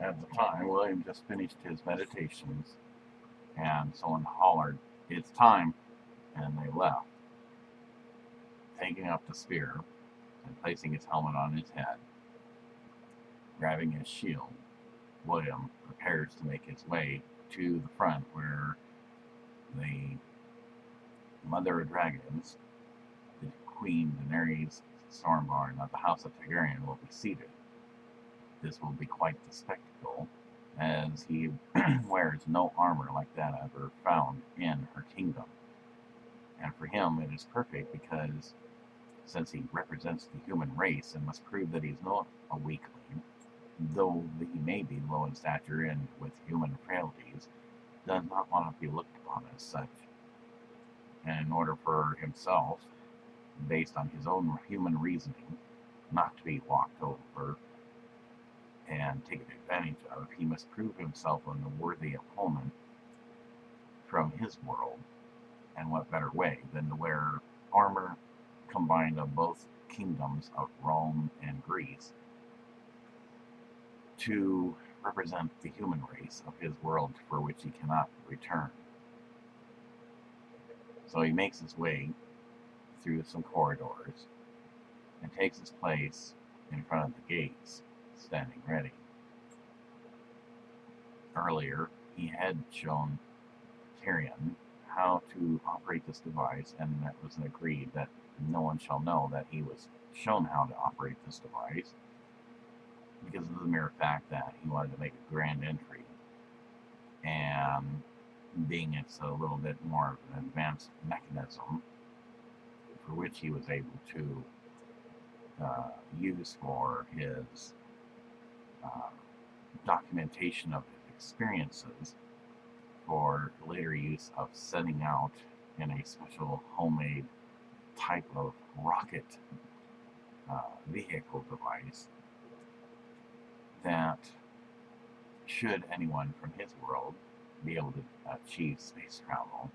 At the time, William just finished his meditations, and someone hollered, "It's time," and they left. Taking up the spear and placing his helmet on his head, grabbing his shield, William prepares to make his way to the front where the Mother of Dragons, the Queen Daenerys Stormborn of the House of Targaryen, will be seated. This will be quite the spectacle, as he wears no armor like that ever found in her kingdom. And for him, it is perfect because since he represents the human race and must prove that he's not a weakling, though he may be low in stature and with human frailties, does not want to be looked upon as such. And in order for himself, based on his own human reasoning, not to be walked over and taken advantage of, he must prove himself a worthy opponent from his world. And what better way than to wear armor combined of both kingdoms of Rome and Greece to represent the human race of his world for which he cannot return. So he makes his way through some corridors and takes his place in front of the gates, standing ready. Earlier, he had shown Tyrion how to operate this device, and it was agreed that no one shall know that he was shown how to operate this device, because of the mere fact that he wanted to make a grand entry, and being it's a little bit more of an advanced mechanism for which he was able to use for his documentation of his experiences for later use of setting out in a special homemade type of rocket vehicle device that should anyone from his world be able to achieve space travel,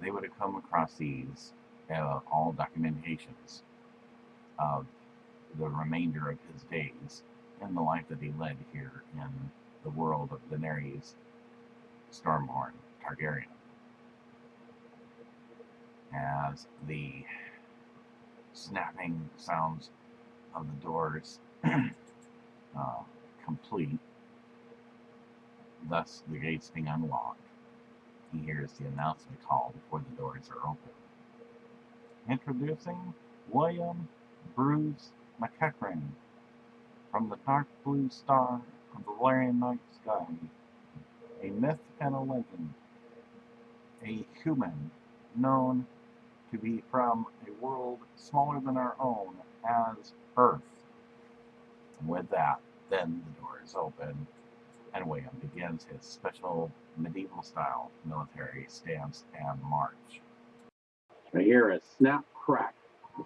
they would have come across these all documentations of the remainder of his days and the life that he led here in the world of Daenerys Stormborn Targaryen. As the snapping sounds of the doors complete, thus the gates being unlocked, he hears the announcement call before the doors are open. Introducing William Bruce McEachran from the dark blue star of the Valerian night sky, a myth and a legend, a human known to be from a world smaller than our own as Earth. And with that, then the door is open, and William begins his special medieval-style military stance and march. I hear a snap crack.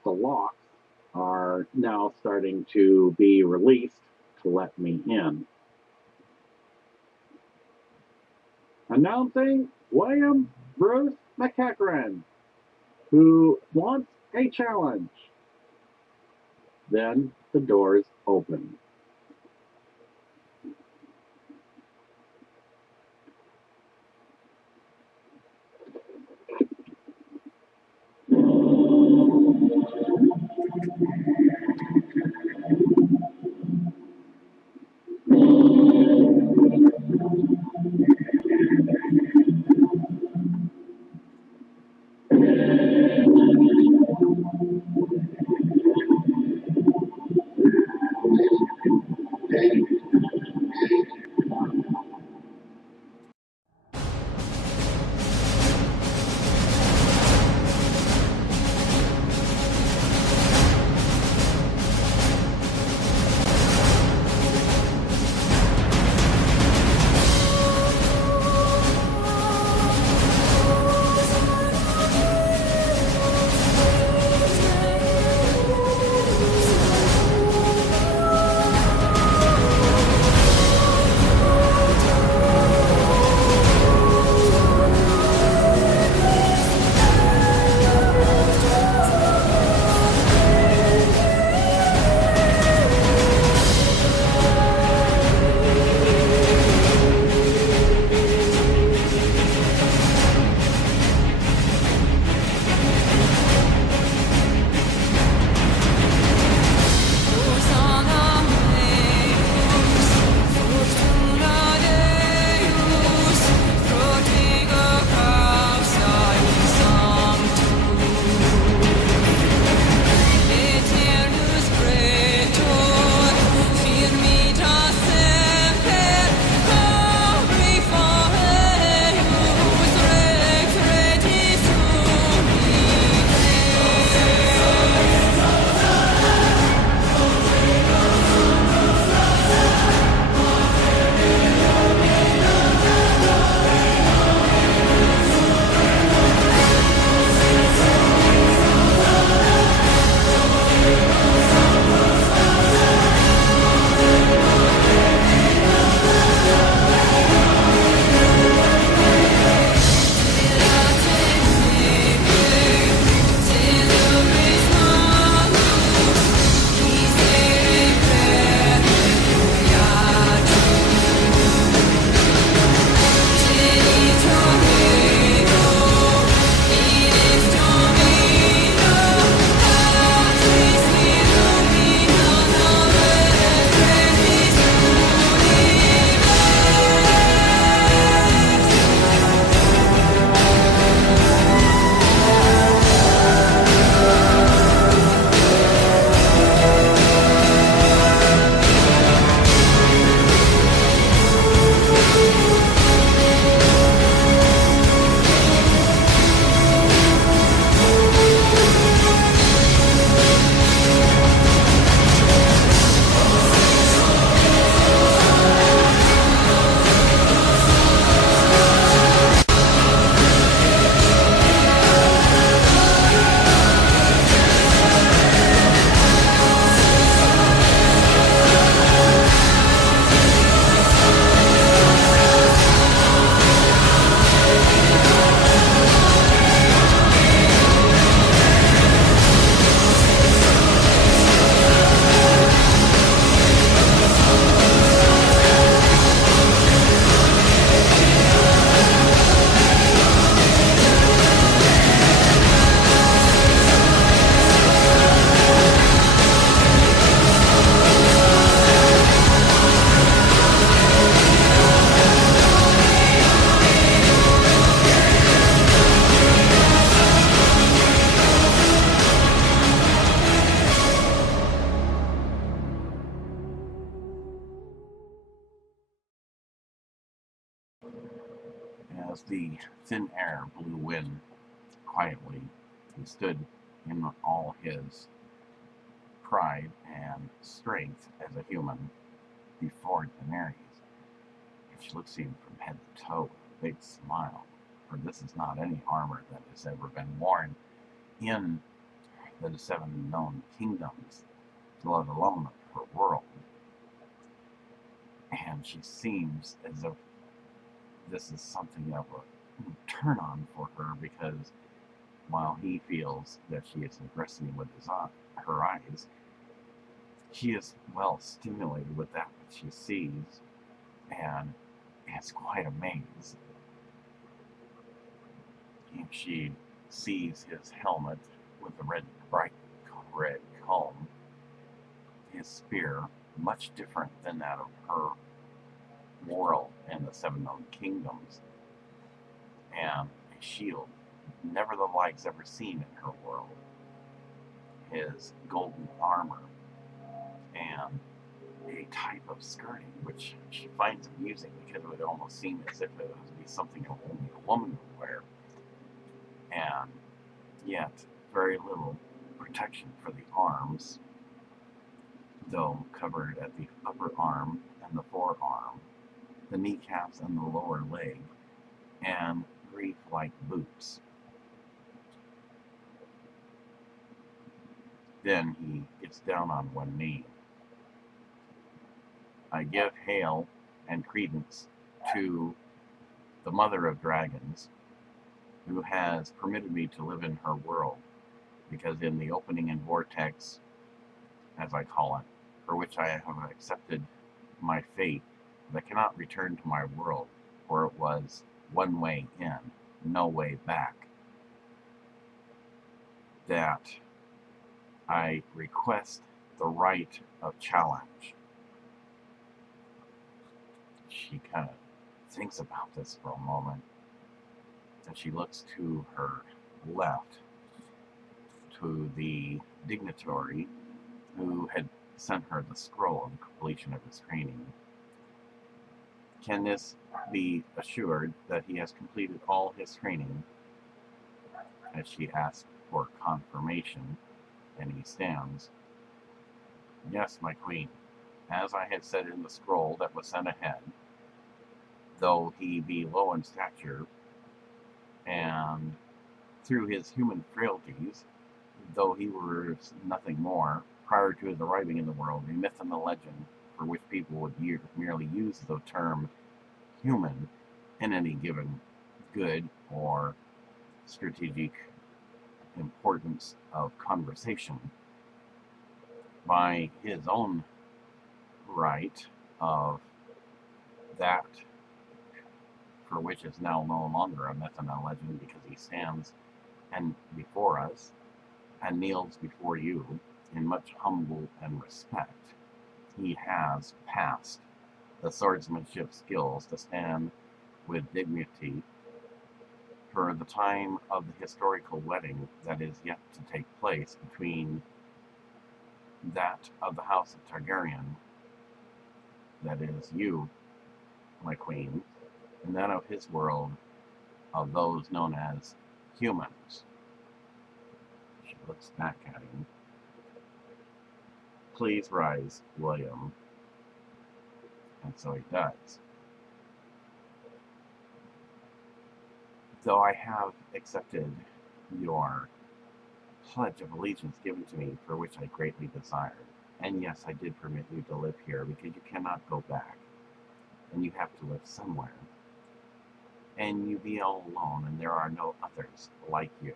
The locks are now starting to be released to let me in. Announcing William Bruce McEachran, who wants a challenge. Then the doors open. As the thin air blew in quietly, he stood in all his pride and strength as a human before Daenerys. And she looks at him from head to toe with a big smile, for this is not any armor that has ever been worn in the 7 known kingdoms, let alone her world. And she seems as if this is something of a turn on for her, because while he feels that she is impressing with her eyes, she is well stimulated with that which she sees and is quite amazed. She sees his helmet with the bright red comb, his spear, much different than that of her world and the 7 known kingdoms, and a shield never the likes ever seen in her world, his golden armor, and a type of skirting which she finds amusing because it would almost seem as if it would be something only a woman would wear, and yet very little protection for the arms, though covered at the upper arm and the forearm, the kneecaps and the lower leg, and reef-like boots. Then he gets down on one knee. I give hail and credence to the mother of dragons, who has permitted me to live in her world, because in the opening and vortex, as I call it, for which I have accepted my fate, that I cannot return to my world, for it was one way in, no way back, that I request the right of challenge. She kind of thinks about this for a moment, and she looks to her left, to the dignitary who had sent her the scroll of the completion of his training. Can this be assured that he has completed all his training? As she asks for confirmation, and he stands. Yes, my queen, as I had said in the scroll that was sent ahead, though he be low in stature, and through his human frailties, though he were nothing more, prior to his arriving in the world, a myth and a legend for which people would merely use the term human in any given good or strategic importance of conversation, by his own right of that for which is now no longer a myth and a legend, because he stands and before us and kneels before you in much humble and respect. He has passed the swordsmanship skills to stand with dignity for the time of the historical wedding that is yet to take place between that of the house of Targaryen, that is you, my queen, and that of his world, of those known as humans. She looks back at him. Please rise, William. And so he does. Though I have accepted your pledge of allegiance given to me, for which I greatly desired, and yes, I did permit you to live here, because you cannot go back, and you have to live somewhere, and you be all alone, and there are no others like you.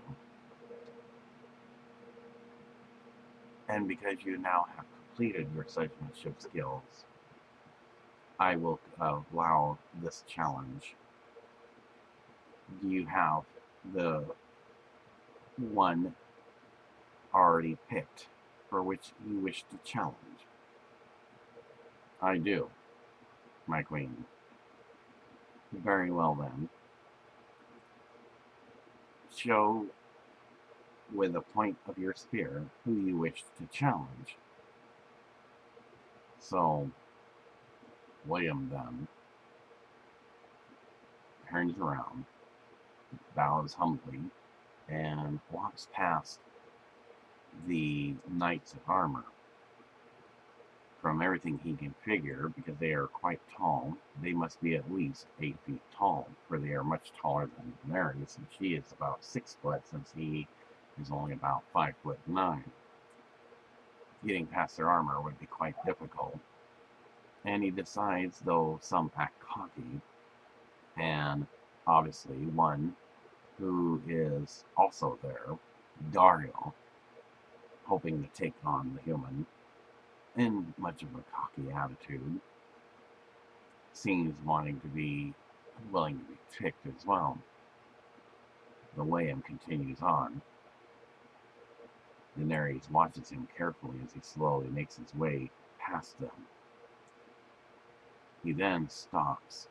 And because you now have completed your swordsmanship skills, I will allow this challenge. You have the one already picked for which you wish to challenge. I do, my queen. Very well then. Show with the point of your spear who you wish to challenge. So, William then turns around, bows humbly, and walks past the knights of armor. From everything he can figure, because they are quite tall, they must be at least 8 feet tall, for they are much taller than Deanerys, and she is about 6 foot, since he is only about 5'9". Getting past their armor would be quite difficult, and he decides, though some act cocky, and obviously one who is also there, Dario, hoping to take on the human, in much of a cocky attitude, seems willing to be ticked as well. The Liam continues on. Daenerys watches him carefully as he slowly makes his way past them. He then stops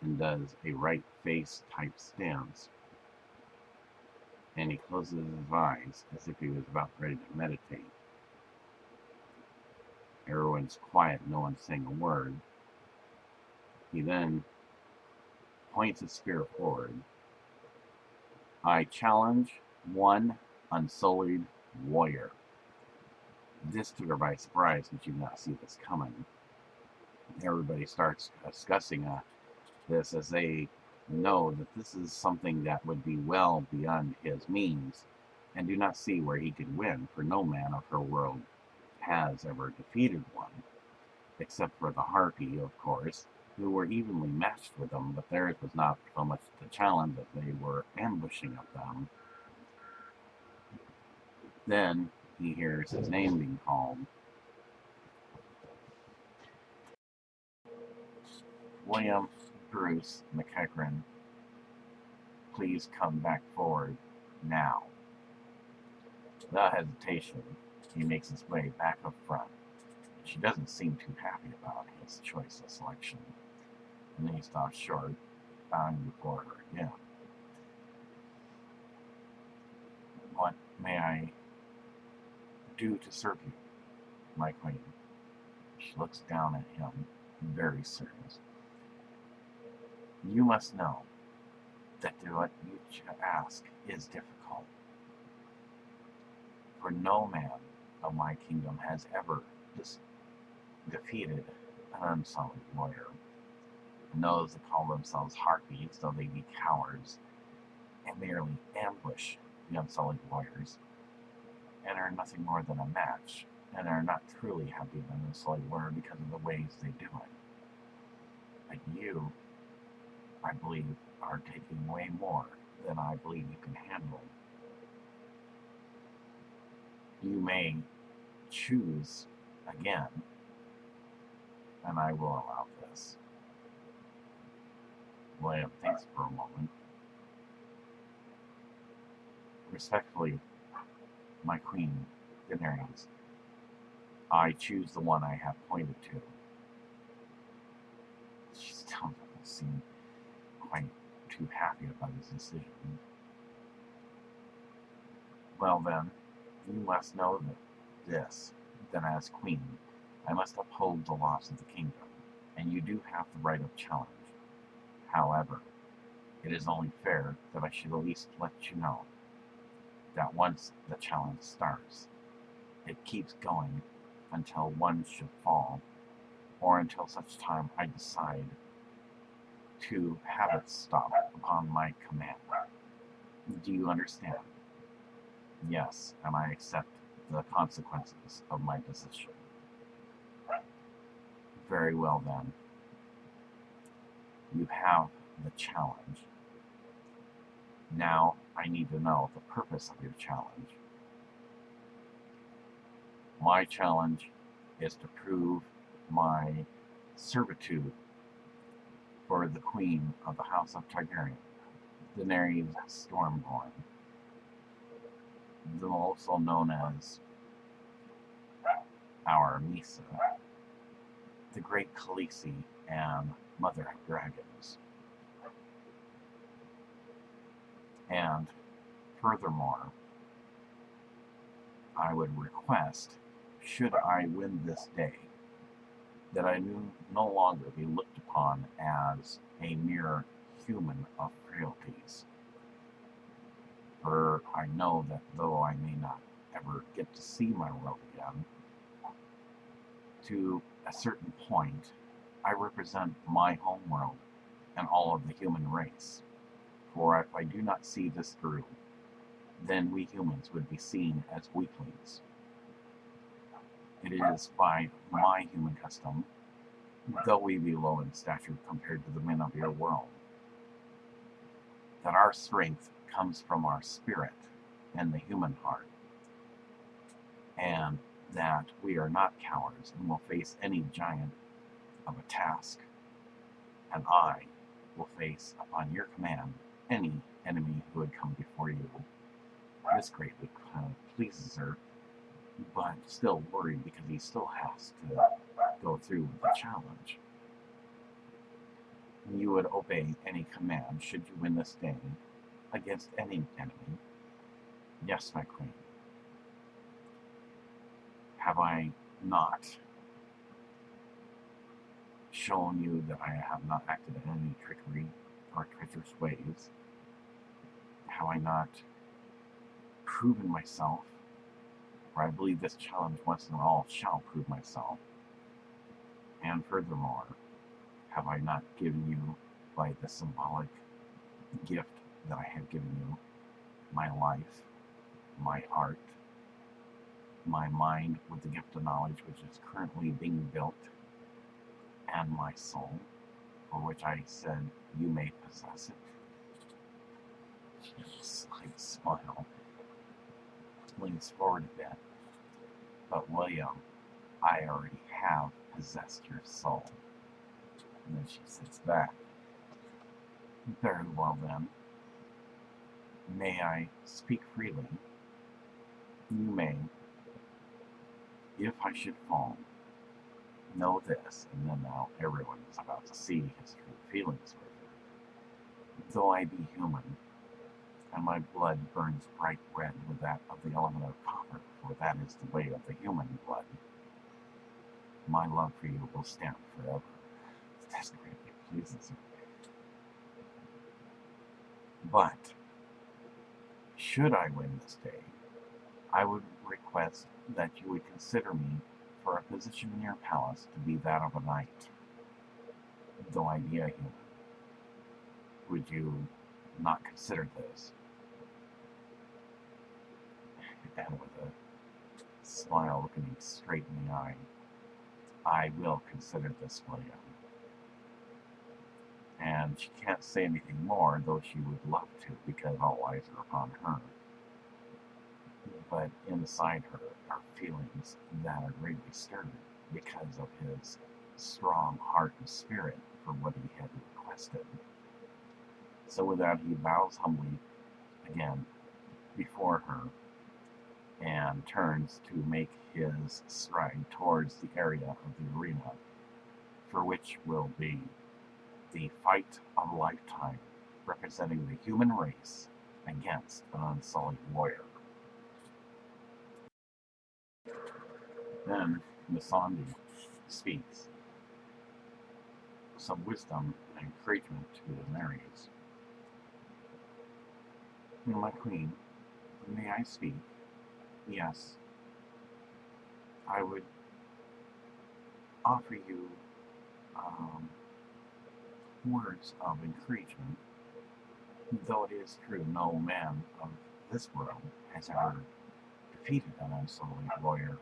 and does a right face type stance, and he closes his eyes as if he was about ready to meditate. Everyone's quiet, no one's saying a word. He then points his spear forward. I challenge one Unsullied Warrior. This took her by surprise, and she did not see this coming. Everybody starts discussing this, as they know that this is something that would be well beyond his means, and do not see where he could win, for no man of her world has ever defeated one, except for the Harpy, of course, who were evenly matched with them, but theirs was not so much the challenge that they were ambushing of them. Then he hears his name being called. William Bruce McEachran, please come back forward now. Without hesitation, he makes his way back up front. She doesn't seem too happy about his choice of selection, and then he stops short, bowing before her again. What may I do to serve you, my queen? She looks down at him, very serious. You must know that what you ask is difficult, for no man of my kingdom has ever defeated an Unsullied Warrior. And those that call themselves Harpies, though they be cowards, and merely ambush the Unsullied Warriors, and are nothing more than a match, and are not truly happy than an Unsullied Warrior because of the ways they do it. But you, I believe, are taking way more than I believe you can handle. You may choose again, and I will allow this. William thinks for a moment. Respectfully, my queen, Deanerys, I choose the one I have pointed to. She still doesn't seem quite too happy about his decision. Well then, you must know that as queen, I must uphold the laws of the kingdom, and you do have the right of challenge. However, it is only fair that I should at least let you know that once the challenge starts, it keeps going until one should fall, or until such time I decide to have it stop upon my command. Do you understand? Yes, and I accept the consequences of my decision. Very well then. You have the challenge. Now I need to know the purpose of your challenge. My challenge is to prove my servitude for the queen of the House of Targaryen, Daenerys Stormborn, also known as our Misa, the Great Khaleesi and Mother of Dragons. And furthermore, I would request, should I win this day, that I no longer be looked upon as a mere human of frailties. For I know that though I may not ever get to see my world again, to a certain point, I represent my home world and all of the human race. For if I do not see this through, then we humans would be seen as weaklings. It is by my human custom, though we be low in stature compared to the men of your world, that our strength comes from our spirit and the human heart, and that we are not cowards and will face any giant of a task, and I will face upon your command any enemy who would come before you. This greatly pleases her, but still worried because he still has to go through the challenge. You would obey any command should you win this day against any enemy. Yes, my queen. Have I not shown you that I have not acted in any trickery or treacherous ways? Have I not proven myself? For I believe this challenge once and all shall prove myself. And furthermore, have I not given you, by the symbolic gift that I have given you, my life, my heart, my mind with the gift of knowledge which is currently being built, and my soul, for which I said you may possess it? A slight smile, leans forward a bit. But William, I already have possessed your soul. And then she sits back. Very well then. May I speak freely? You may. If I should fall, know this, and then now everyone is about to see his true feelings for her. Though I be human, and my blood burns bright red with that of the element of copper, for that is the way of the human blood, my love for you will stand forever. This greatly pleases her. But, should I win this day, I would request that you would consider me for a position in your palace to be that of a knight, though I be a human. Would you not consider this? And with a smile looking him straight in the eye, I will consider this, William. And she can't say anything more, though she would love to, because all eyes are upon her. But inside her are feelings that are greatly stirred because of his strong heart and spirit for what he had requested. So with that, he bows humbly again before her and turns to make his stride towards the area of the arena, for which will be the fight of a lifetime, representing the human race against an unsullied warrior. Then Missandei speaks some wisdom and encouragement to Deanerys. My queen, may I speak? Yes. I would offer you words of encouragement, though it is true no man of this world has ever defeated an unsullied warrior.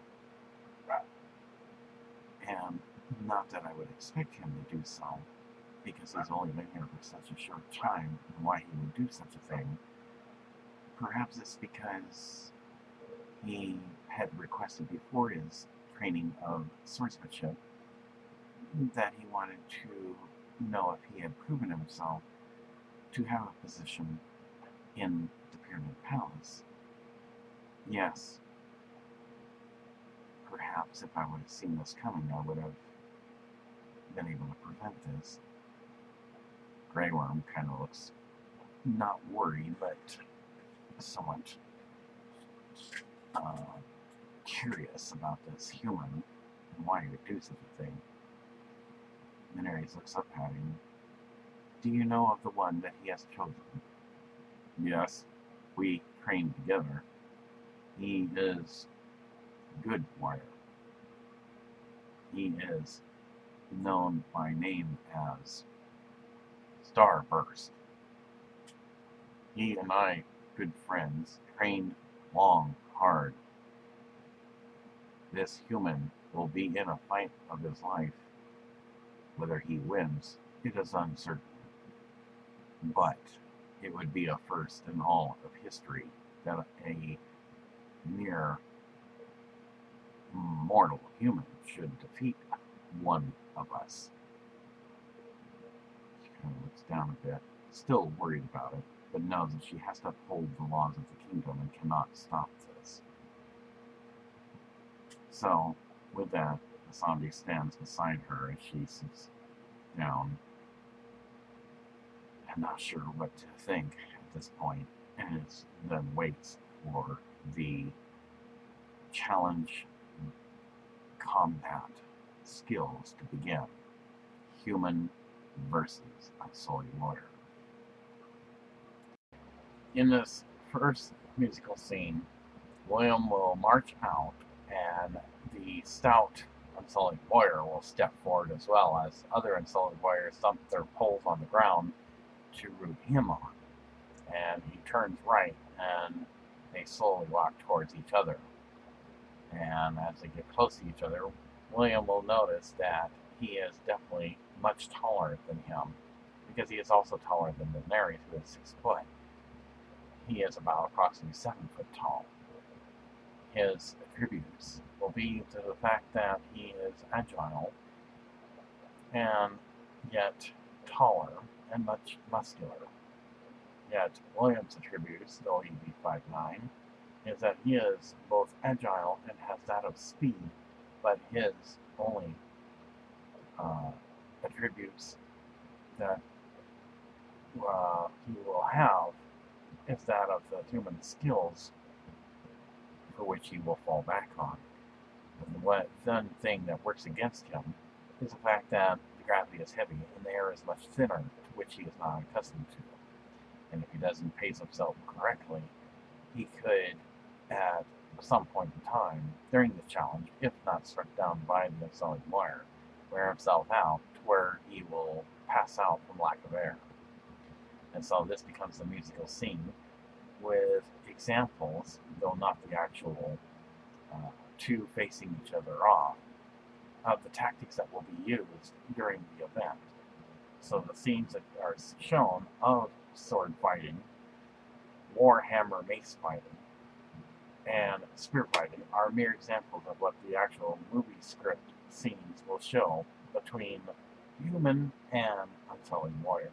And not that I would expect him to do so, because he's only been here for such a short time, and why he would do such a thing. Perhaps it's because he had requested before his training of swordsmanship that he wanted to know if he had proven himself to have a position in the Pyramid Palace. Yes, perhaps if I would have seen this coming, I would have been able to prevent this. Grey Worm kind of looks not worried, but somewhat curious about this human and why he would do such a thing. Deanerys looks up at him. Do you know of the one that he has chosen? Yes, we trained together. He is a good warrior. He is known by name as Starburst. He and I, good friends, trained long, hard. This human will be in a fight of his life. Whether he wins, it is uncertain. But it would be a first in all of history that a mere mortal human should defeat one of us. She kind of looks down a bit, still worried about it, but knows that she has to uphold the laws of the kingdom and cannot stop this. So, with that, Asandi stands beside her as she sits down and not sure what to think at this point, and then waits for the challenge combat skills to begin. Human versus Unsullied Warrior. In this first musical scene, William will march out, and the stout Unsullied Warrior will step forward as well as other Unsullied Warriors dump their poles on the ground to root him on. And he turns right, and they slowly walk towards each other. And as they get close to each other, William will notice that he is definitely much taller than him, because he is also taller than Deanerys, who is 6 foot. He is about approximately 7 foot tall. His attributes will be to the fact that he is agile, and yet taller and much muscular. Yet William's attributes, though he be 5'9", is that he is both agile and has that of speed, but his only attributes that he will have is that of the human skills for which he will fall back on. And the one thing that works against him is the fact that the gravity is heavy and the air is much thinner, to which he is not accustomed to. And if he doesn't pace himself correctly, he could, at some point in time during the challenge, if not struck down by the Unsullied Warrior, wear himself out to where he will pass out from lack of air. And so this becomes the musical scene with examples, though not the actual two facing each other off, of the tactics that will be used during the event. So the scenes that are shown of sword fighting, warhammer mace fighting, and spear fighting are mere examples of what the actual movie script scenes will show between human and Unsullied Warrior.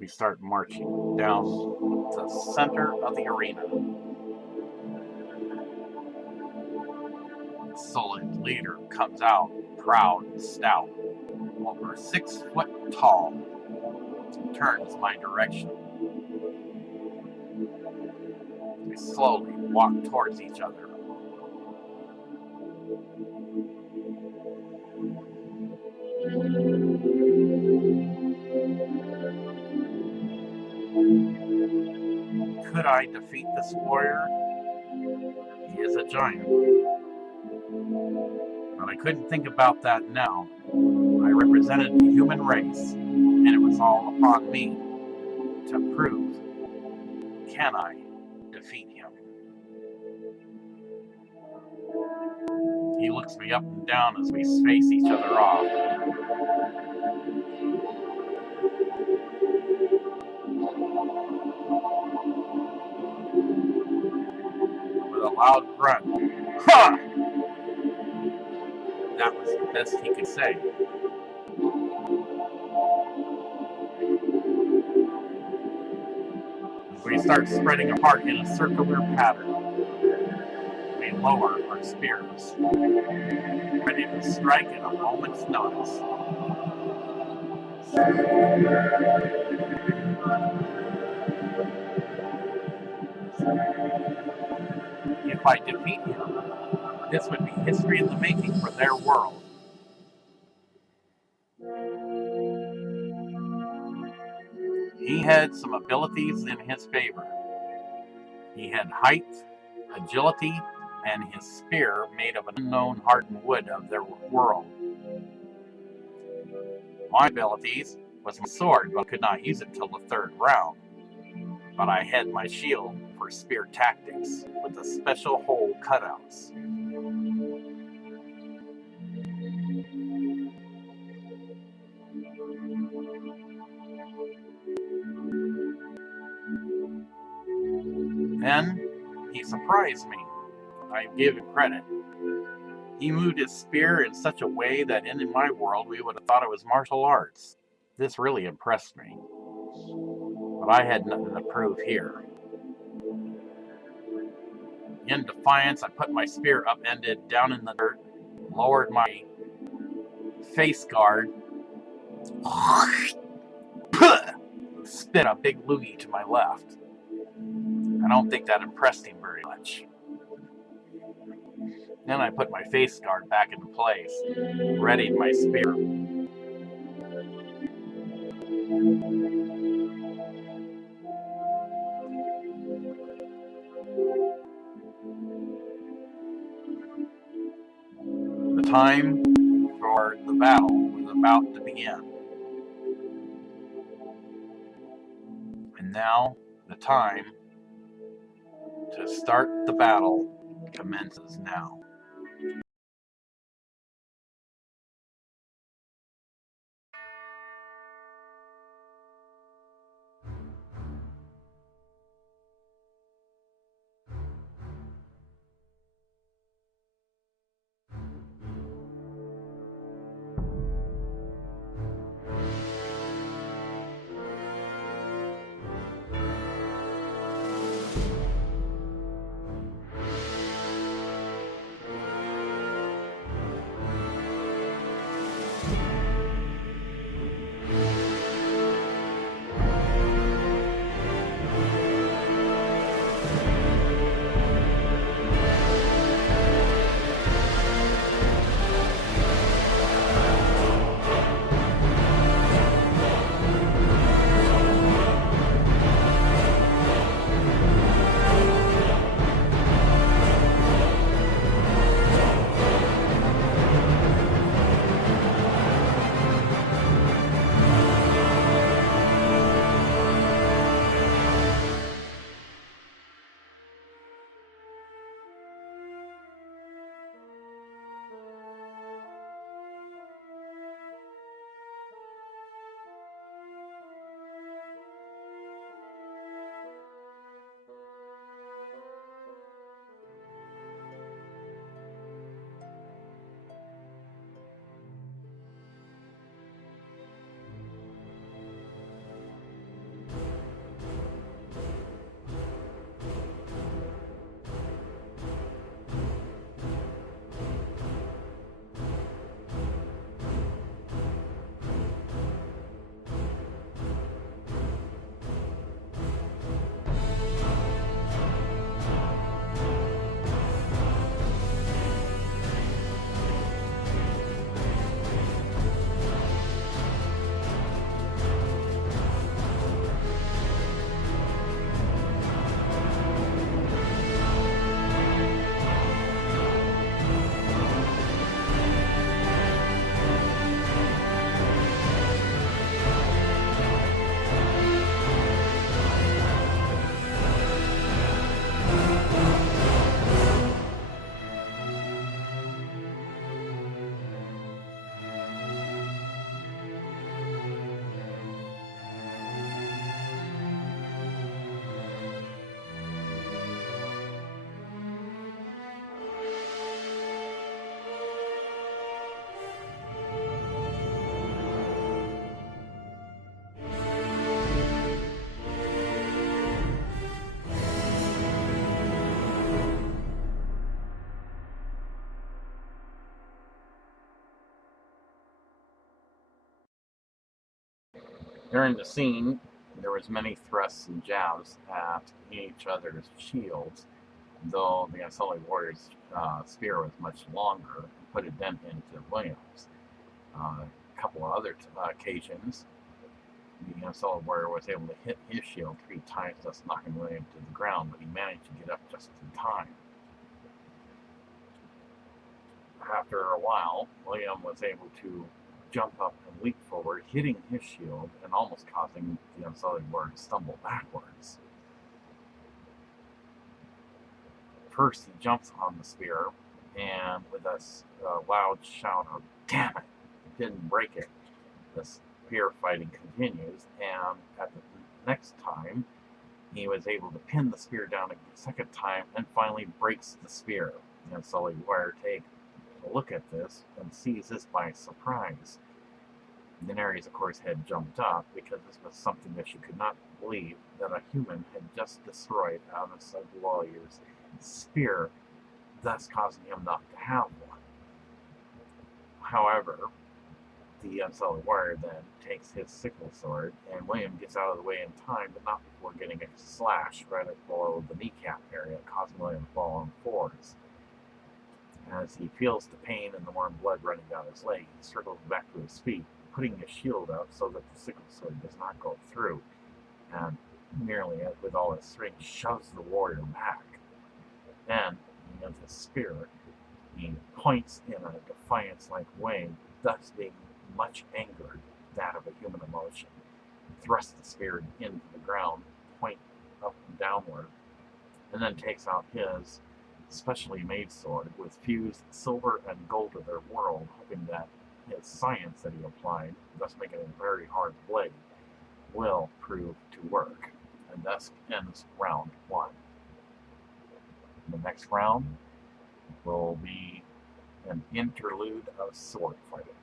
We start marching down the center of the arena. The Unsullied leader comes out, proud and stout, over 6 foot tall, and turns my direction. We slowly walk towards each other. Could I defeat this warrior? He is a giant. But I couldn't think about that now. I represented the human race, and it was all upon me to prove, can I defeat him? He looks me up and down as we face each other off. With a loud grunt, ha! That was the best he could say. We start spreading apart in a circular pattern. We lower our spears, ready to strike at a moment's notice. If I defeat him, this would be history in the making for their world. He had some abilities in his favor. He had height, agility, and his spear made of an unknown hardened wood of their world. My abilities was my sword, but could not use it till the 3rd round. But I had my shield for spear tactics with the special hole cutouts. Then he surprised me. I give him credit. He moved his spear in such a way that in my world we would have thought it was martial arts. This really impressed me. But I had nothing to prove here. In defiance, I put my spear upended down in the dirt, lowered my face guard, spit a big loogie to my left. I don't think that impressed him very much. Then I put my face guard back into place, readied my spear. The time for the battle was about to begin. And now the time to start the battle commences now. During the scene, there was many thrusts and jabs at each other's shields, though the Unsullied Warrior's spear was much longer and put a dent into William's. A couple of other occasions, the Unsullied Warrior was able to hit his shield 3 times, thus knocking William to the ground, but he managed to get up just in time. After a while, William was able to jump up and leap forward, hitting his shield and almost causing the Unsullied Warrior to stumble backwards. First, he jumps on the spear, and with a loud shout of "Damn it!" He didn't break it. The spear fighting continues, and at the next time, he was able to pin the spear down a second time and finally breaks the spear. The Unsullied Warrior takes a look at this and sees this by surprise. Deanerys, of course, had jumped up because this was something that she could not believe, that a human had just destroyed Unsullied Warrior's spear, thus causing him not to have one. However, the Unsullied Warrior then takes his sickle sword, and William gets out of the way in time, but not before getting a slash right below the kneecap area, causing William to fall on 4s. As he feels the pain and the warm blood running down his leg, he circles back to his feet, putting his shield up so that the sickle sword does not go through, and nearly with all his strength shoves the warrior back. Then, with his spear, he points in a defiance-like way, thus being much angered, that of a human emotion. Thrusts the spear into the ground, point up and downward, and then takes out his specially made sword with fused silver and gold of their world, hoping that his science that he applied, thus making it a very hard blade, will prove to work, and thus ends round 1. The next round will be an interlude of sword fighting.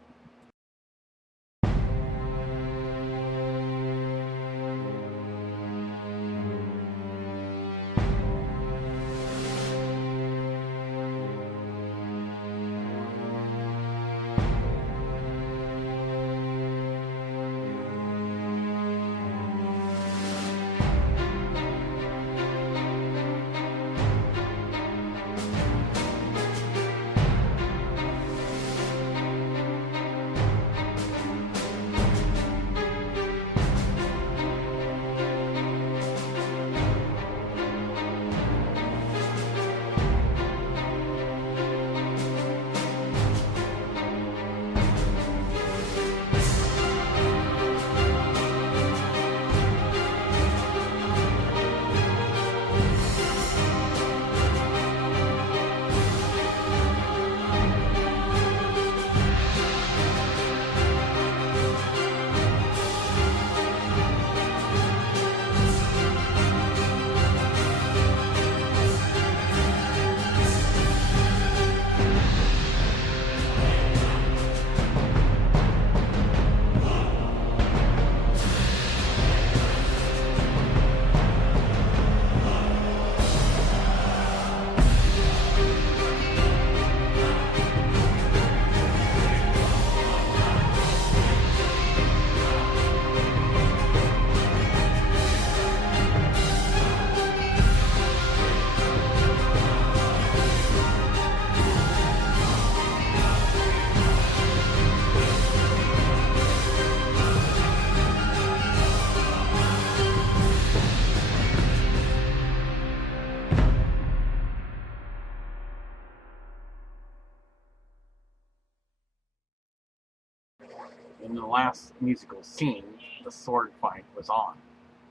In the last musical scene, the sword fight was on.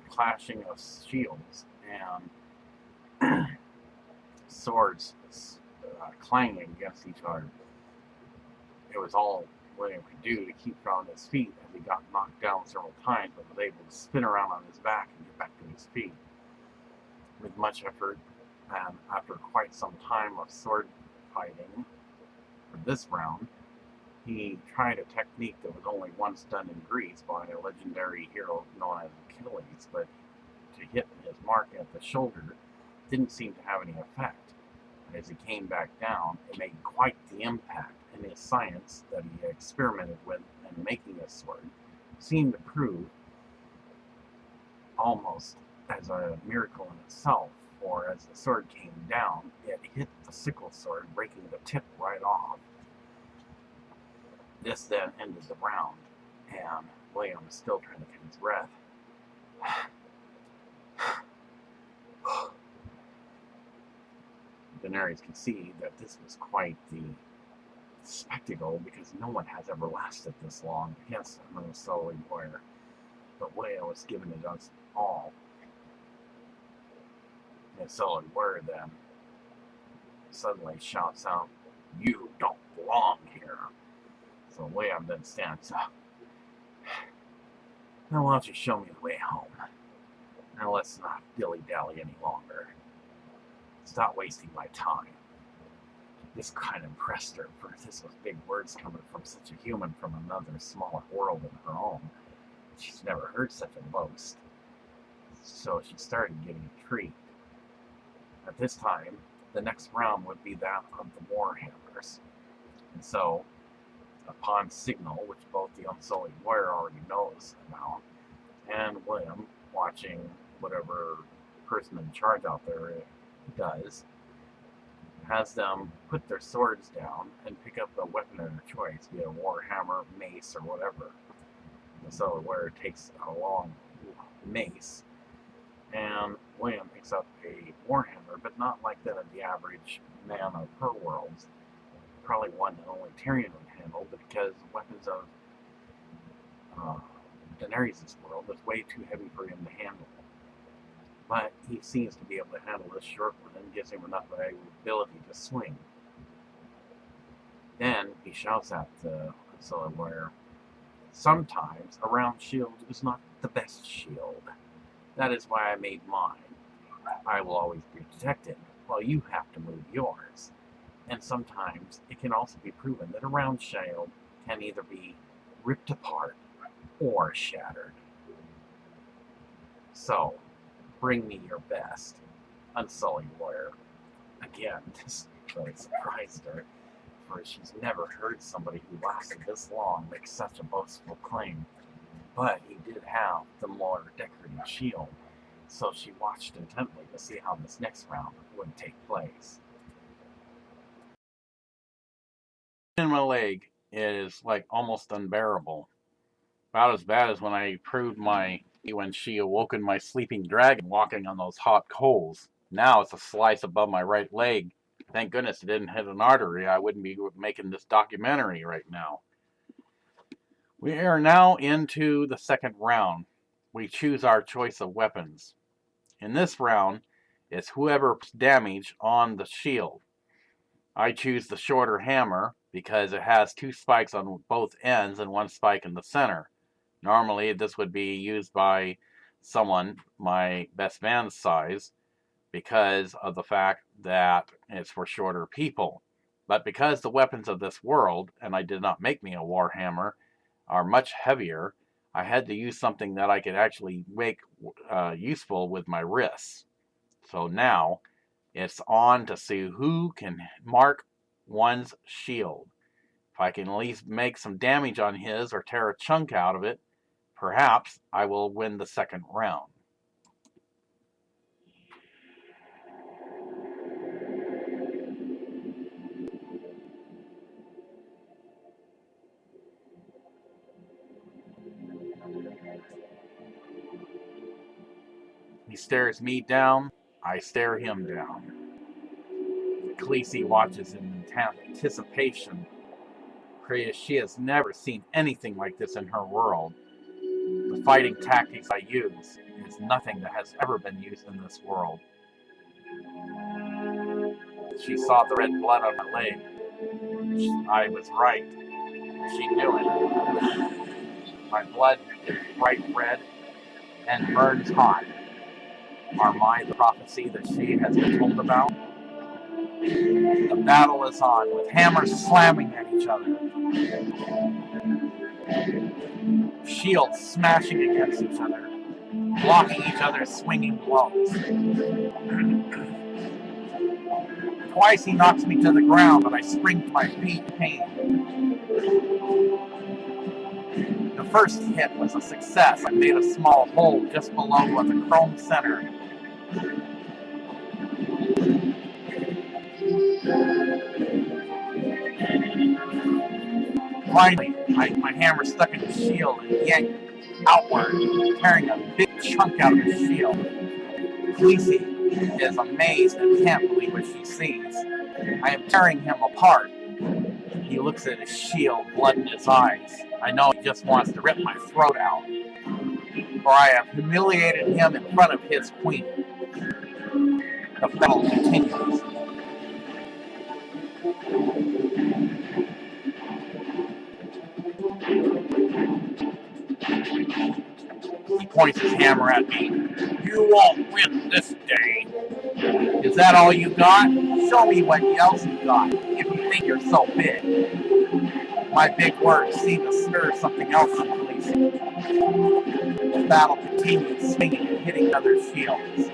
Clashing of shields and swords clanging against each other. It was all William could do to keep on his feet as he got knocked down several times, but was able to spin around on his back and get back to his feet. With much effort, and after quite some time of sword fighting for this round, he tried a technique that was only once done in Greece by a legendary hero known as Achilles, but to hit his mark at the shoulder didn't seem to have any effect. As he came back down, it made quite the impact, and his science that he experimented with in making a sword seemed to prove almost as a miracle in itself, for as the sword came down, it hit the sickle sword, breaking the tip right off. This then ended the round, and William is still trying to get his breath. Daenerys can see that this was quite the spectacle, because no one has ever lasted this long against an Unsullied Warrior. But William was giving it us all. The Unsullied Warrior then suddenly shouts out, "You don't belong here." So William then stands up. "Now why don't you show me the way home? Now let's not dilly-dally any longer. Stop wasting my time." This kind of impressed her, for this was big words coming from such a human from another smaller world than her own. She's never heard such a boast. So she started getting intrigued. At this time, the next round would be that of the Warhammers. And so, upon signal, which both the Unsullied Warrior already knows about, and William, watching whatever person in charge out there does, has them put their swords down and pick up a weapon of their choice, be it a warhammer, mace, or whatever. The Unsullied Warrior takes a long mace, and William picks up a warhammer, but not like that of the average man of her worlds. Probably one that only Tyrion would handle, but because the weapons of Daenerys' world is way too heavy for him to handle. But he seems to be able to handle this short one, and gives him enough ability to swing. Then he shouts at the Unsullied Warrior, "Sometimes a round shield is not the best shield. That is why I made mine. I will always be protected, while you have to move yours. And sometimes it can also be proven that a round shield can either be ripped apart or shattered. So, bring me your best, Unsullied Warrior." Again, this really surprised her, for she's never heard somebody who lasted this long make such a boastful claim. But he did have the more decorated shield, so she watched intently to see how this next round would take place. In my leg is like almost unbearable. About as bad as when I proved when she awoken my sleeping dragon walking on those hot coals. Now it's a slice above my right leg. Thank goodness it didn't hit an artery. I wouldn't be making this documentary right now. We are now into the second round. We choose our choice of weapons. In this round, it's whoever puts damage on the shield. I choose the shorter hammer because it has 2 spikes on both ends and 1 spike in the center. Normally, this would be used by someone my best man's size because of the fact that it's for shorter people. But because the weapons of this world, and I did not make me a warhammer, are much heavier, I had to use something that I could actually make useful with my wrists. So now, it's on to see who can mark one's shield. If I can at least make some damage on his or tear a chunk out of it, perhaps I will win the second round. He stares me down, I stare him down. Khaleesi watches in anticipation, for she has never seen anything like this in her world. The fighting tactics I use is nothing that has ever been used in this world. She saw the red blood on my leg. I was right. She knew it. My blood is bright red and burns hot. Are mine the prophecy that she has been told about? The battle is on, with hammers slamming at each other. Shields smashing against each other, blocking each other's swinging blows. Twice he knocks me to the ground, but I spring to my feet in pain. The first hit was a success. I made a small hole just below the chrome center. Finally, my hammer stuck in his shield and yanked outward, tearing a big chunk out of his shield. Khaleesi is amazed and can't believe what she sees. I am tearing him apart. He looks at his shield, blood in his eyes. I know he just wants to rip my throat out, for I have humiliated him in front of his queen. The battle continues. He points his hammer at me. You won't win this day. Is that all you got? Show me what else you got, if you think you're so big. My big words seem to stir something else in Khaleesi. The battle continues, swinging and hitting other shields.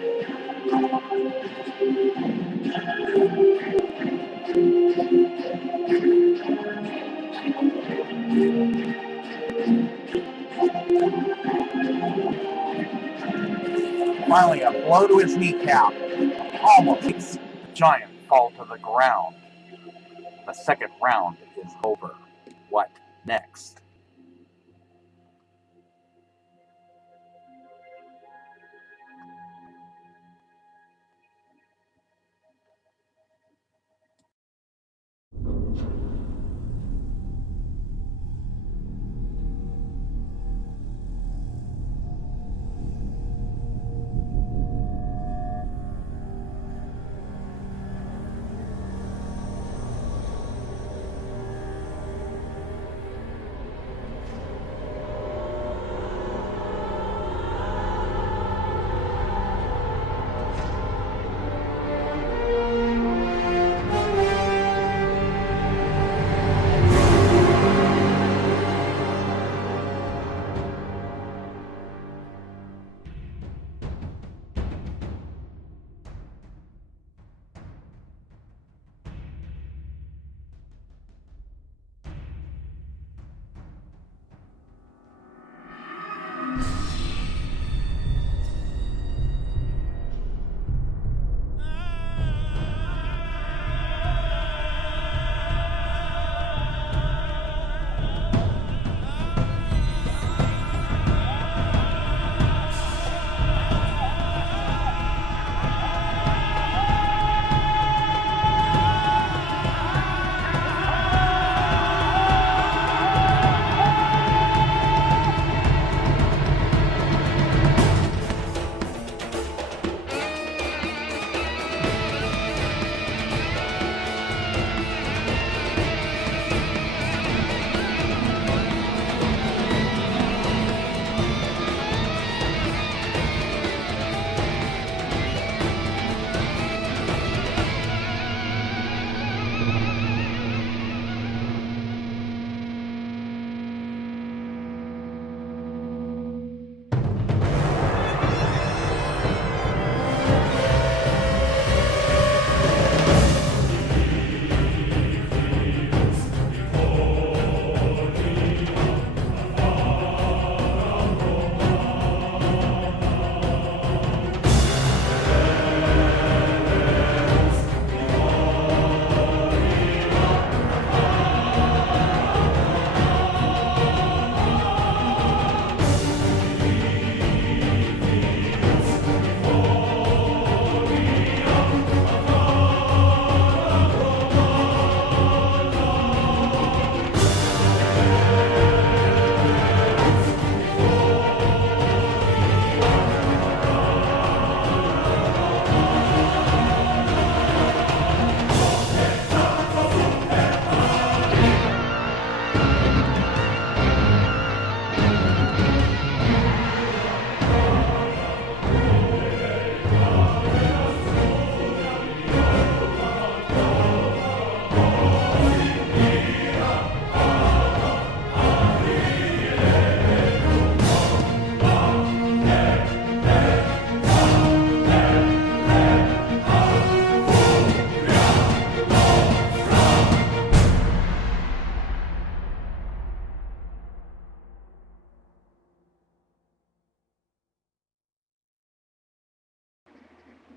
Finally, a blow to his kneecap almost makes the giant fall to the ground. The second round is over. What next?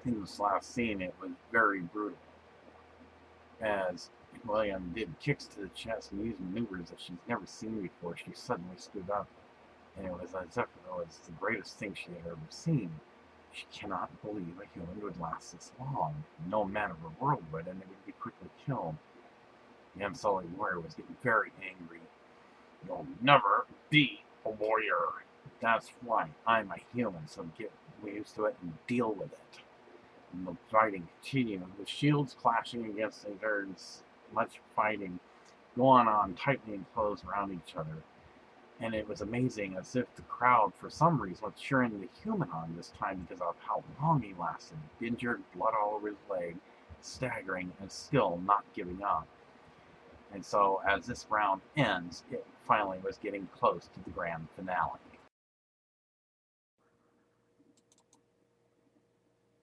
in this last scene, it was very brutal. As William did kicks to the chest and used maneuvers that she's never seen before, she suddenly stood up, and it was as if it was the greatest thing she had ever seen. She cannot believe a human would last this long. No man of the world would, and it would be quickly killed. The Unsullied Warrior was getting very angry. You'll never be a warrior. That's why I'm a human, so get used to it and deal with it. And the fighting continued, with shields clashing against each other, and much fighting going on tightly enclosed around each other. And it was amazing, as if the crowd, for some reason, was cheering the human on this time because of how long he lasted. Injured, blood all over his leg, staggering, and still not giving up. And so, as this round ends, it finally was getting close to the grand finale.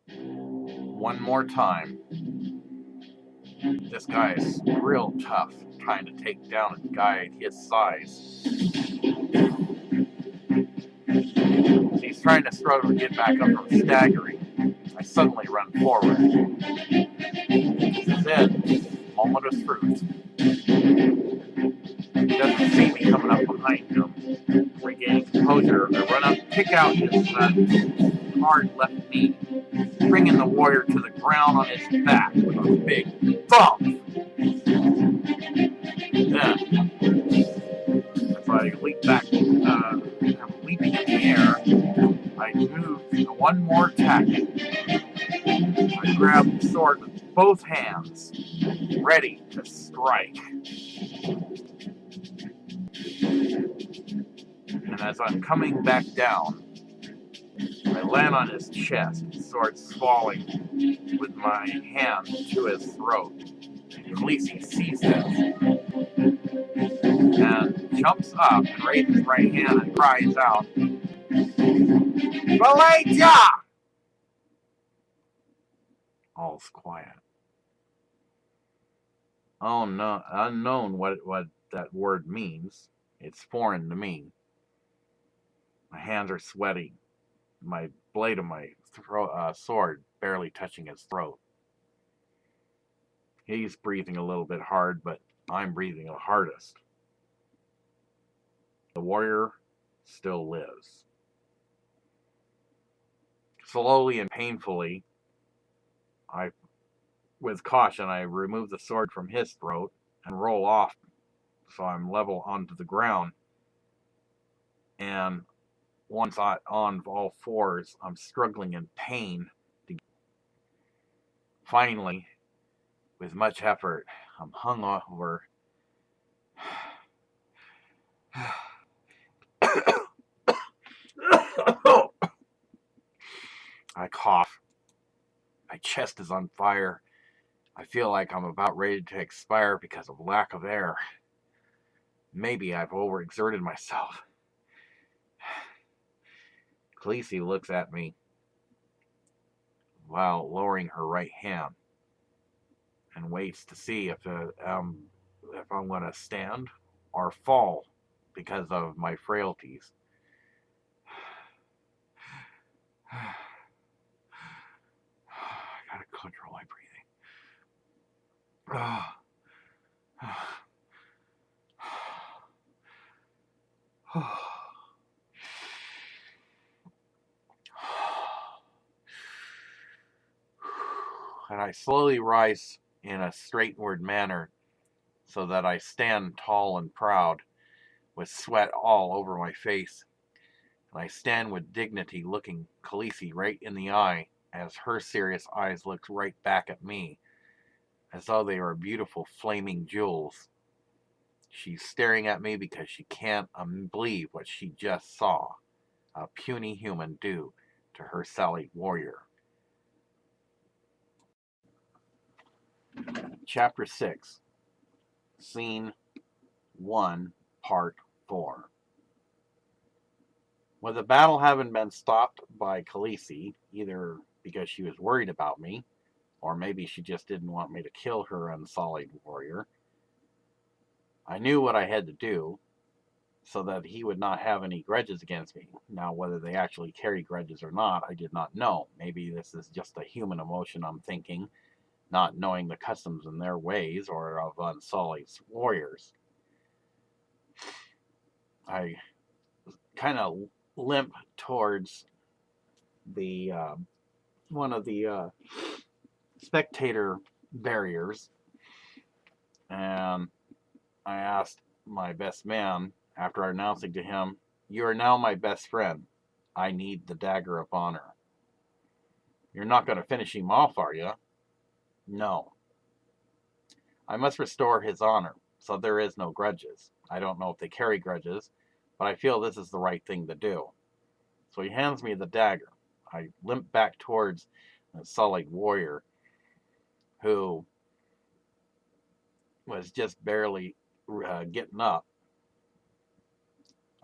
One more time. This guy is real tough, trying to take down a guy his size. He's trying to struggle to get back up from staggering. I suddenly run forward. This is it. Moment of truth. He doesn't see me coming up behind him. Regaining composure, I run up, kick out his hard left knee, bringing the warrior to the ground on his back with a big thump. Then, as I leap back, I'm leaping in the air, I move one more tactic. I grab the sword with both hands, ready to strike. And as I'm coming back down, I land on his chest, sword falling with my hand to his throat. Khaleesi sees this and jumps up and raises his right hand and cries out, "Valaja!" All's quiet. Oh no, unknown what that word means. It's foreign to me. My hands are sweaty. My blade of my sword barely touching his throat. He's breathing a little bit hard, but I'm breathing the hardest. The warrior still lives. Slowly and painfully, with caution, I remove the sword from his throat and roll off so I'm level onto the ground. And once on all fours, I'm struggling in pain. Finally, with much effort, I'm hung over. I cough. My chest is on fire. I feel like I'm about ready to expire because of lack of air. Maybe I've overexerted myself. Khaleesi looks at me while lowering her right hand and waits to see if I'm going to stand or fall because of my frailties. I gotta control my breathing. And I slowly rise in a straightward manner so that I stand tall and proud, with sweat all over my face. And I stand with dignity, looking Khaleesi right in the eye as her serious eyes look right back at me, as though they were beautiful flaming jewels. She's staring at me because she can't believe what she just saw a puny human do to her Unsullied Warrior. Chapter 6, Scene 1, Part 4. With the battle having been stopped by Khaleesi, either because she was worried about me, or maybe she just didn't want me to kill her Unsullied Warrior, I knew what I had to do. so that he would not have any grudges against me. Now, whether they actually carry grudges or not, I did not know. Maybe this is just a human emotion, I'm thinking, not knowing the customs and their ways or of Unsullied warriors. I kind of limp towards the one of the spectator barriers, and I asked my best man, after announcing to him, "You are now my best friend. I need the dagger of honor." "You're not going to finish him off, are you?" "No. I must restore his honor, so there is no grudges. I don't know if they carry grudges, but I feel this is the right thing to do." So he hands me the dagger. I limp back towards the Unsullied Warrior, who was just barely getting up.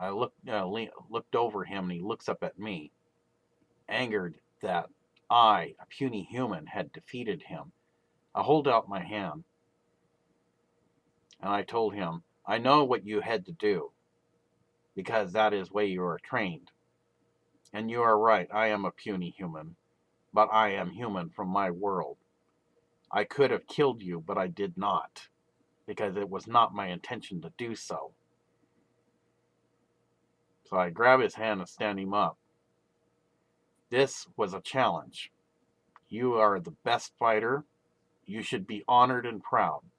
I looked over him, and he looks up at me, angered that I, a puny human, had defeated him. I hold out my hand, and I told him, "I know what you had to do, because that is way you are trained. And you are right, I am a puny human, but I am human from my world. I could have killed you, but I did not, because it was not my intention to do so." So I grab his hand and stand him up. "This was a challenge. You are the best fighter. You should be honored and proud."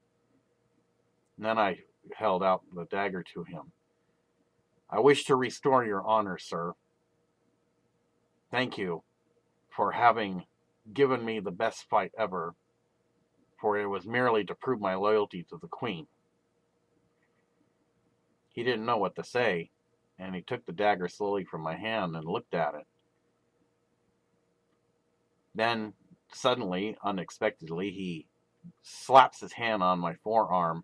And then I held out the dagger to him. "I wish to restore your honor, sir. Thank you for having given me the best fight ever, for it was merely to prove my loyalty to the Queen." He didn't know what to say, and he took the dagger slowly from my hand and looked at it. Then, suddenly, unexpectedly, he slaps his hand on my forearm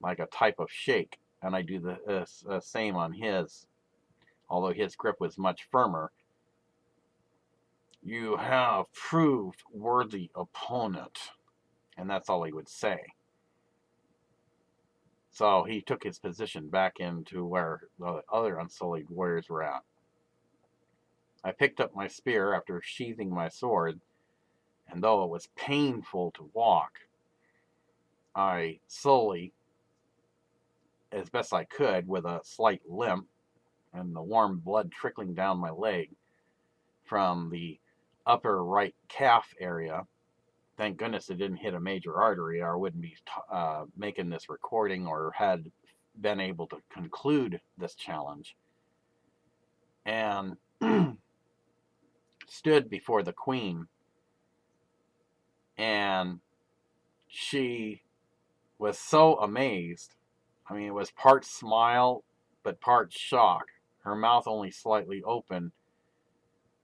like a type of shake, and I do the same on his, although his grip was much firmer. "You have proved worthy opponent," and that's all he would say. So he took his position back into where the other Unsullied warriors were at. I picked up my spear after sheathing my sword, and though it was painful to walk, I slowly, as best I could, with a slight limp and the warm blood trickling down my leg from the upper right calf area. Thank goodness it didn't hit a major artery, or I wouldn't be making this recording or had been able to conclude this challenge. And stood before the Queen, and she was so amazed. I mean, it was part smile, but part shock. Her mouth only slightly open,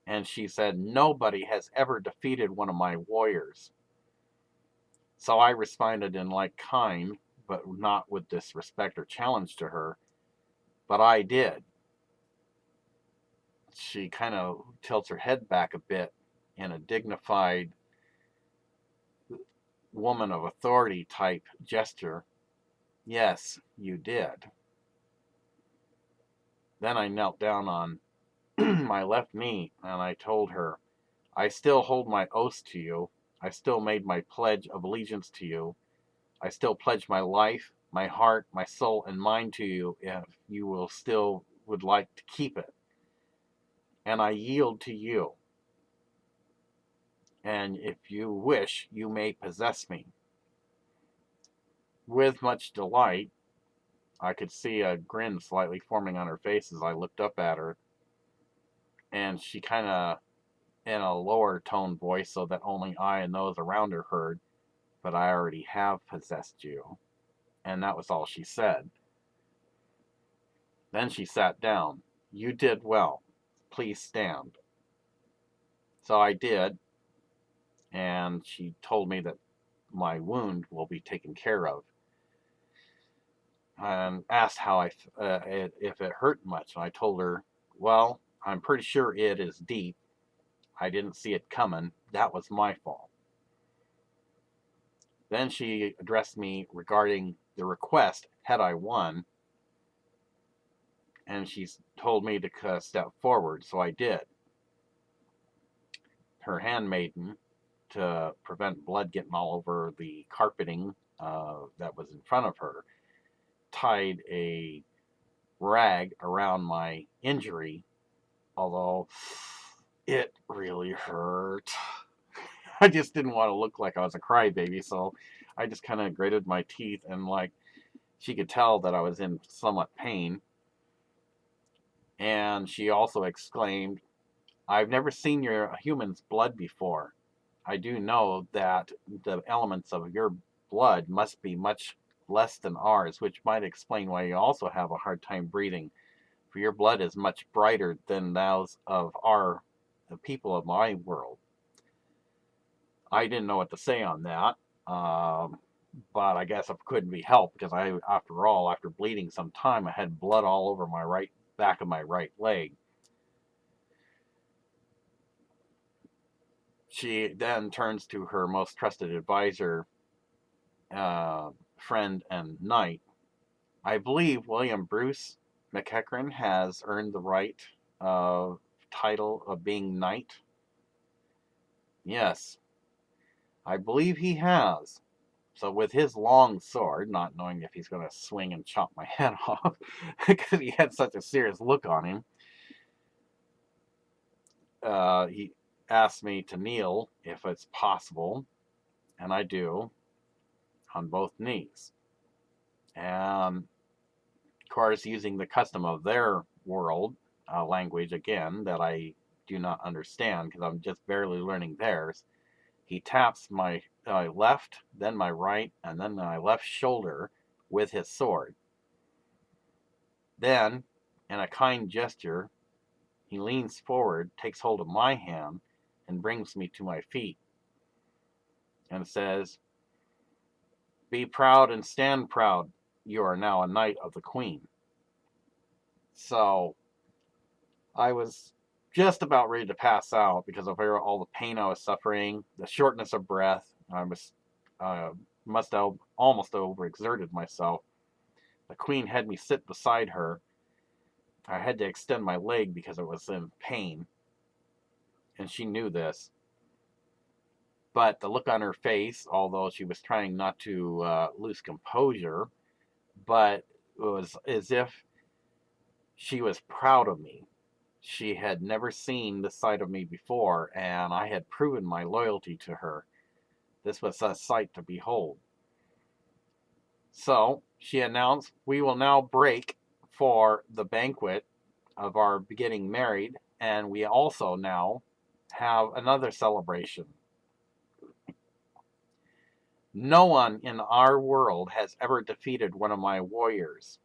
and she said, "Nobody has ever defeated one of my warriors." So I responded in like kind, but not with disrespect or challenge to her. "But I did." She kind of tilts her head back a bit in a dignified woman of authority type gesture. "Yes, you did." Then I knelt down on my left knee, and I told her, "I still hold my oath to you. I still made my pledge of allegiance to you. I still pledge my life, my heart, my soul, and mind to you if you will still would like to keep it. And I yield to you. And if you wish, you may possess me." With much delight, I could see a grin slightly forming on her face as I looked up at her. And she kind of, in a lower toned voice so that only I and those around her heard, "But I already have possessed you." And that was all she said. Then she sat down. "You did well. Please stand." So I did, and she told me that my wound will be taken care of, and asked how if it hurt much. And I told her, "Well, I'm pretty sure it is deep. I didn't see it coming. That was my fault." Then she addressed me regarding the request, had I won, and she's told me to step forward, so I did. Her handmaiden, to prevent blood getting all over the carpeting that was in front of her, tied a rag around my injury, although it really hurt. I just didn't want to look like I was a crybaby, so I just kind of gritted my teeth, and like she could tell that I was in somewhat pain. And she also exclaimed, "I've never seen your human's blood before. I do know that the elements of your blood must be much less than ours, which might explain why you also have a hard time breathing. For your blood is much brighter than those of the people of my world." I didn't know what to say on that, but I guess it couldn't be helped because after all, after bleeding some time, I had blood all over my right back of my right leg. She then turns to her most trusted advisor, friend, and knight. "I believe William Bruce McEachran has earned the right title of being knight." "Yes, I believe he has." So with his long sword, not knowing if he's going to swing and chop my head off, because he had such a serious look on him, he asked me to kneel if it's possible, and I do, on both knees. And of course, using the custom of their world, language again that I do not understand because I'm just barely learning theirs, he taps my left, then my right, and then my left shoulder with his sword. Then, in a kind gesture, he leans forward, takes hold of my hand, and brings me to my feet, and says, "Be proud and stand proud. You are now a knight of the Queen." So I was just about ready to pass out because of all the pain I was suffering, the shortness of breath. I must have almost overexerted myself. The Queen had me sit beside her. I had to extend my leg because it was in pain, and she knew this. But the look on her face, although she was trying not to lose composure, but it was as if she was proud of me. She had never seen this side of me before, and I had proven my loyalty to her. This was a sight to behold. So she announced, "We will now break for the banquet of our getting married, and we also now have another celebration. No one in our world has ever defeated one of my warriors.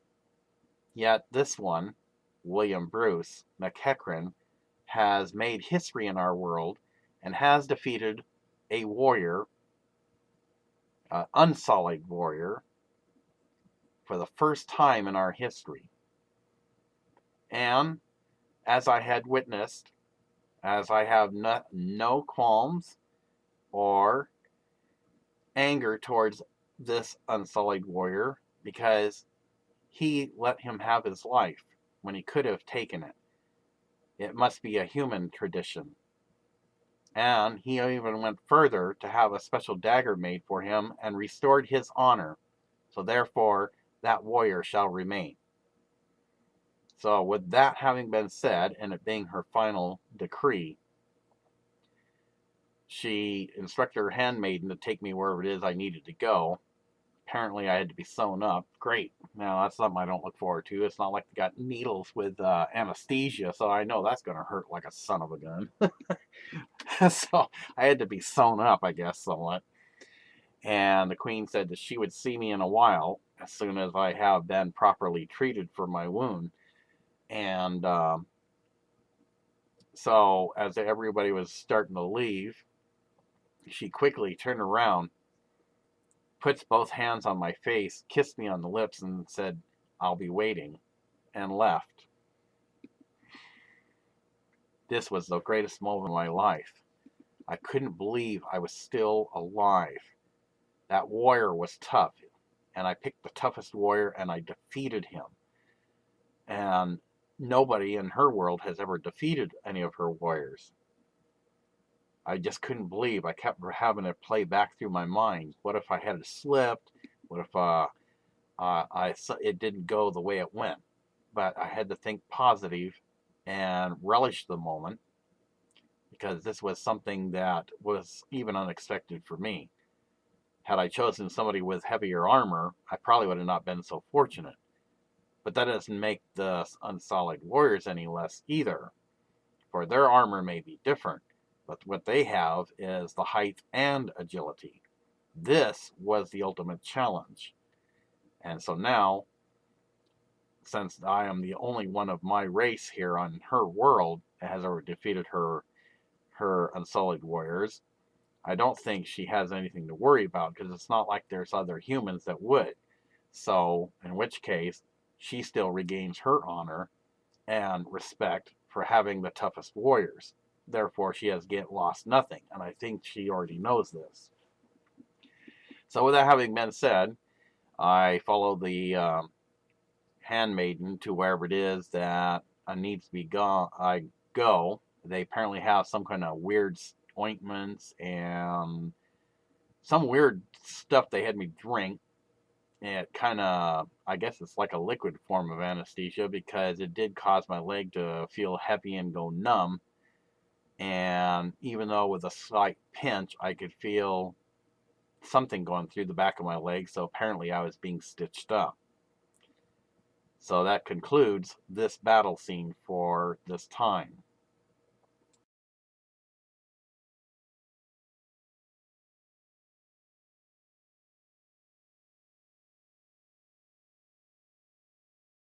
Yet this one, William Bruce McEachran, has made history in our world and has defeated a warrior, an Unsullied Warrior, for the first time in our history. And as I had witnessed, as I have no qualms or anger towards this Unsullied Warrior, because he let him have his life when he could have taken it. It must be a human tradition." And he even went further to have a special dagger made for him and restored his honor. So therefore, that warrior shall remain. So with that having been said, and it being her final decree, she instructed her handmaiden to take me wherever it is I needed to go. Apparently I had to be sewn up. Great. Now that's something I don't look forward to. It's not like they got needles with anesthesia, so I know that's going to hurt like a son of a gun. So I had to be sewn up, I guess, somewhat. And the Queen said that she would see me in a while, as soon as I have been properly treated for my wound. And so as everybody was starting to leave, she quickly turned around, puts both hands on my face, kissed me on the lips, and said, "I'll be waiting," and left. This was the greatest moment of my life. I couldn't believe I was still alive. That warrior was tough, and I picked the toughest warrior, and I defeated him. And nobody in her world has ever defeated any of her warriors. I just couldn't believe. I kept having to play back through my mind. What if I had slipped? What if it didn't go the way it went? But I had to think positive and relish the moment, because this was something that was even unexpected for me. Had I chosen somebody with heavier armor, I probably would have not been so fortunate. But that doesn't make the Unsullied Warriors any less either, for their armor may be different, but what they have is the height and agility. This was the ultimate challenge. And so now, since I am the only one of my race here on her world that has ever defeated her Unsullied Warriors, I don't think she has anything to worry about, because it's not like there's other humans that would. So, in which case, she still regains her honor and respect for having the toughest warriors. Therefore, she has lost nothing, and I think she already knows this. So, with that having been said, I follow the handmaiden to wherever it is that needs to be gone. I go. They apparently have some kind of weird ointments and some weird stuff they had me drink. It kind of, I guess it's like a liquid form of anesthesia, because it did cause my leg to feel heavy and go numb. And even though with a slight pinch, I could feel something going through the back of my leg. So apparently I was being stitched up. So that concludes this battle scene for this time.